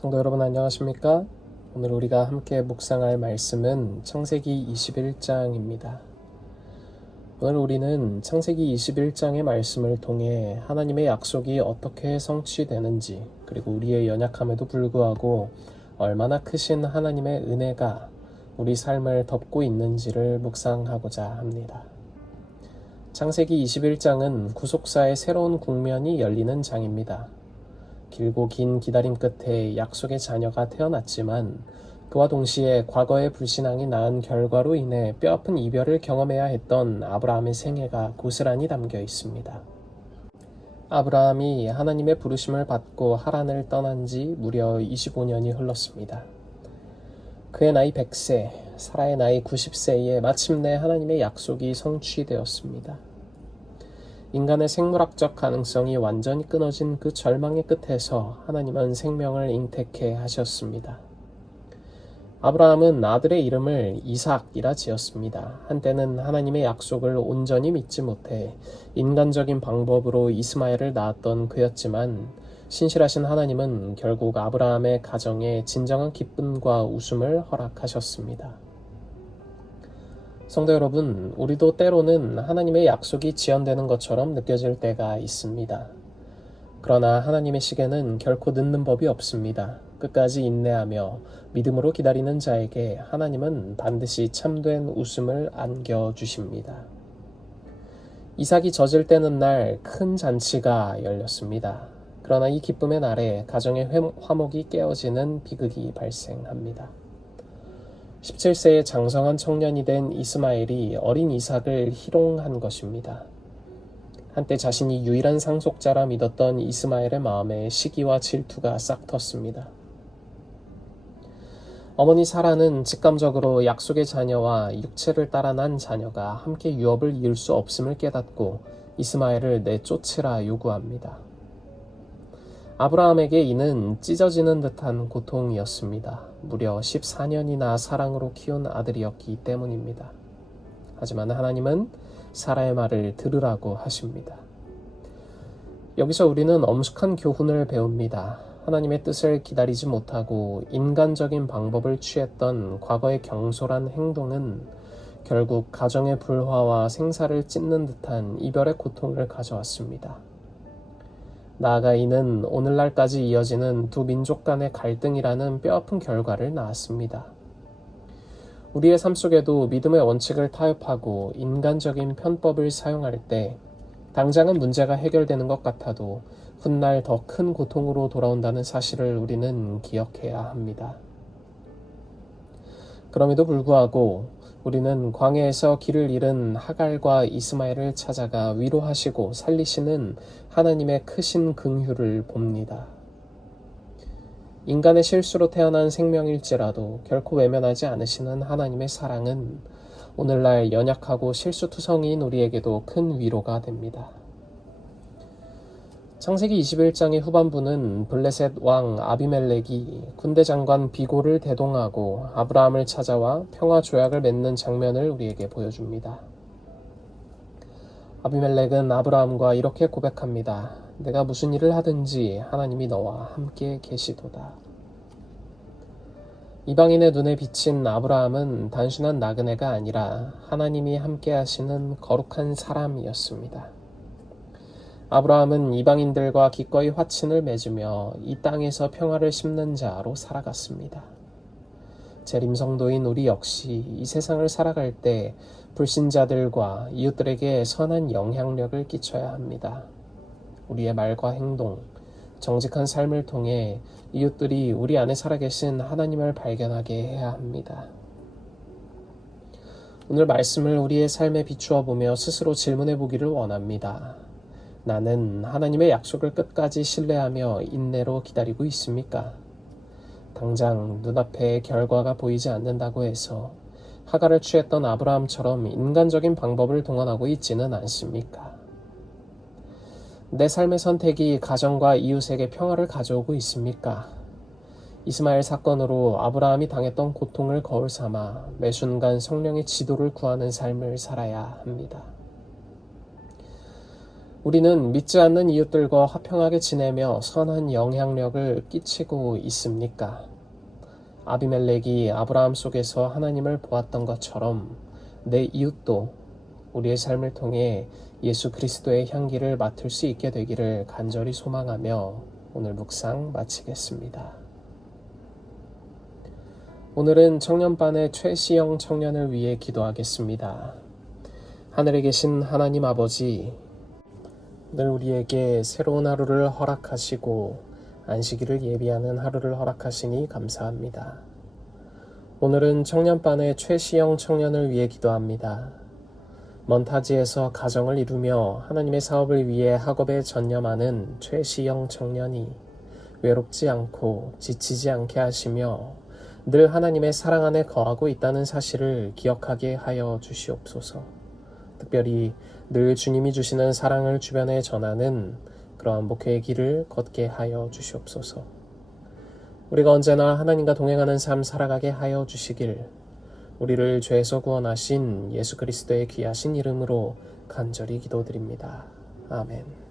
성도 여러분 안녕하십니까? 오늘 우리가 함께 묵상할 말씀은 창세기 21장입니다. 오늘 우리는 창세기 21장의 말씀을 통해 하나님의 약속이 어떻게 성취되는지, 그리고 우리의 연약함에도 불구하고 얼마나 크신 하나님의 은혜가 우리 삶을 덮고 있는지를 묵상하고자 합니다. 창세기 21장은 구속사의 새로운 국면이 열리는 장입니다. 길고 긴 기다림 끝에 약속의 자녀가 태어났지만 그와 동시에 과거의 불신앙이 낳은 결과로 인해 뼈아픈 이별을 경험해야 했던 아브라함의 생애가 고스란히 담겨 있습니다. 아브라함이 하나님의 부르심을 받고 하란을 떠난 지 무려 25년이 흘렀습니다. 그의 나이 100세, 사라의 나이 90세에 마침내 하나님의 약속이 성취되었습니다. 인간의 생물학적 가능성이 완전히 끊어진 그 절망의 끝에서 하나님은 생명을 잉태케 하셨습니다. 아브라함은 아들의 이름을 이삭이라 지었습니다. 한때는 하나님의 약속을 온전히 믿지 못해 인간적인 방법으로 이스마엘을 낳았던 그였지만 신실하신 하나님은 결국 아브라함의 가정에 진정한 기쁨과 웃음을 허락하셨습니다. 성도 여러분, 우리도 때로는 하나님의 약속이 지연되는 것처럼 느껴질 때가 있습니다. 그러나 하나님의 시계는 결코 늦는 법이 없습니다. 끝까지 인내하며 믿음으로 기다리는 자에게 하나님은 반드시 참된 웃음을 안겨주십니다. 이삭이 젖을 떼는 날 큰 잔치가 열렸습니다. 그러나 이 기쁨의 날에 가정의 화목이 깨어지는 비극이 발생합니다. 17세의 장성한 청년이 된 이스마엘이 어린 이삭을 희롱한 것입니다. 한때 자신이 유일한 상속자라 믿었던 이스마엘의 마음에 시기와 질투가 싹 텄습니다. 어머니 사라는 직감적으로 약속의 자녀와 육체를 따라 난 자녀가 함께 유업을 이을 수 없음을 깨닫고 이스마엘을 내쫓으라 요구합니다. 아브라함에게 이는 찢어지는 듯한 고통이었습니다. 무려 14년이나 사랑으로 키운 아들이었기 때문입니다. 하지만 하나님은 사라의 말을 들으라고 하십니다. 여기서 우리는 엄숙한 교훈을 배웁니다. 하나님의 뜻을 기다리지 못하고 인간적인 방법을 취했던 과거의 경솔한 행동은 결국 가정의 불화와 생사를 찢는 듯한 이별의 고통을 가져왔습니다. 나아가 이는 오늘날까지 이어지는 두 민족 간의 갈등이라는 뼈아픈 결과를 낳았습니다. 우리의 삶 속에도 믿음의 원칙을 타협하고 인간적인 편법을 사용할 때 당장은 문제가 해결되는 것 같아도 훗날 더 큰 고통으로 돌아온다는 사실을 우리는 기억해야 합니다. 그럼에도 불구하고 우리는 광야에서 길을 잃은 하갈과 이스마엘을 찾아가 위로하시고 살리시는 하나님의 크신 긍휼을 봅니다. 인간의 실수로 태어난 생명일지라도 결코 외면하지 않으시는 하나님의 사랑은 오늘날 연약하고 실수투성이인 우리에게도 큰 위로가 됩니다. 창세기 21장의 후반부는 블레셋 왕 아비멜렉이 군대 장관 비골을 대동하고 아브라함을 찾아와 평화 조약을 맺는 장면을 우리에게 보여줍니다. 아비멜렉은 아브라함과 이렇게 고백합니다. 내가 무슨 일을 하든지 하나님이 너와 함께 계시도다. 이방인의 눈에 비친 아브라함은 단순한 나그네가 아니라 하나님이 함께 하시는 거룩한 사람이었습니다. 아브라함은 이방인들과 기꺼이 화친을 맺으며 이 땅에서 평화를 심는 자로 살아갔습니다. 재림성도인 우리 역시 이 세상을 살아갈 때 불신자들과 이웃들에게 선한 영향력을 끼쳐야 합니다. 우리의 말과 행동, 정직한 삶을 통해 이웃들이 우리 안에 살아계신 하나님을 발견하게 해야 합니다. 오늘 말씀을 우리의 삶에 비추어 보며 스스로 질문해 보기를 원합니다. 나는 하나님의 약속을 끝까지 신뢰하며 인내로 기다리고 있습니까? 당장 눈앞에 결과가 보이지 않는다고 해서 하갈을 취했던 아브라함처럼 인간적인 방법을 동원하고 있지는 않습니까? 내 삶의 선택이 가정과 이웃에게 평화를 가져오고 있습니까? 이스마엘 사건으로 아브라함이 당했던 고통을 거울 삼아 매 순간 성령의 지도를 구하는 삶을 살아야 합니다. 우리는 믿지 않는 이웃들과 화평하게 지내며 선한 영향력을 끼치고 있습니까? 아비멜렉이 아브라함 속에서 하나님을 보았던 것처럼 내 이웃도 우리의 삶을 통해 예수 그리스도의 향기를 맡을 수 있게 되기를 간절히 소망하며 오늘 묵상 마치겠습니다. 오늘은 청년반의 최시영 청년을 위해 기도하겠습니다. 하늘에 계신 하나님 아버지, 오늘 우리에게 새로운 하루를 허락하시고 안식일을 예비하는 하루를 허락하시니 감사합니다. 오늘은 청년반의 최시영 청년을 위해 기도합니다. 먼 타지에서 가정을 이루며 하나님의 사업을 위해 학업에 전념하는 최시영 청년이 외롭지 않고 지치지 않게 하시며 늘 하나님의 사랑 안에 거하고 있다는 사실을 기억하게 하여 주시옵소서. 특별히 늘 주님이 주시는 사랑을 주변에 전하는 그러한 목회의 길을 걷게 하여 주시옵소서. 우리가 언제나 하나님과 동행하는 삶 살아가게 하여 주시길 우리를 죄에서 구원하신 예수 그리스도의 귀하신 이름으로 간절히 기도드립니다. 아멘.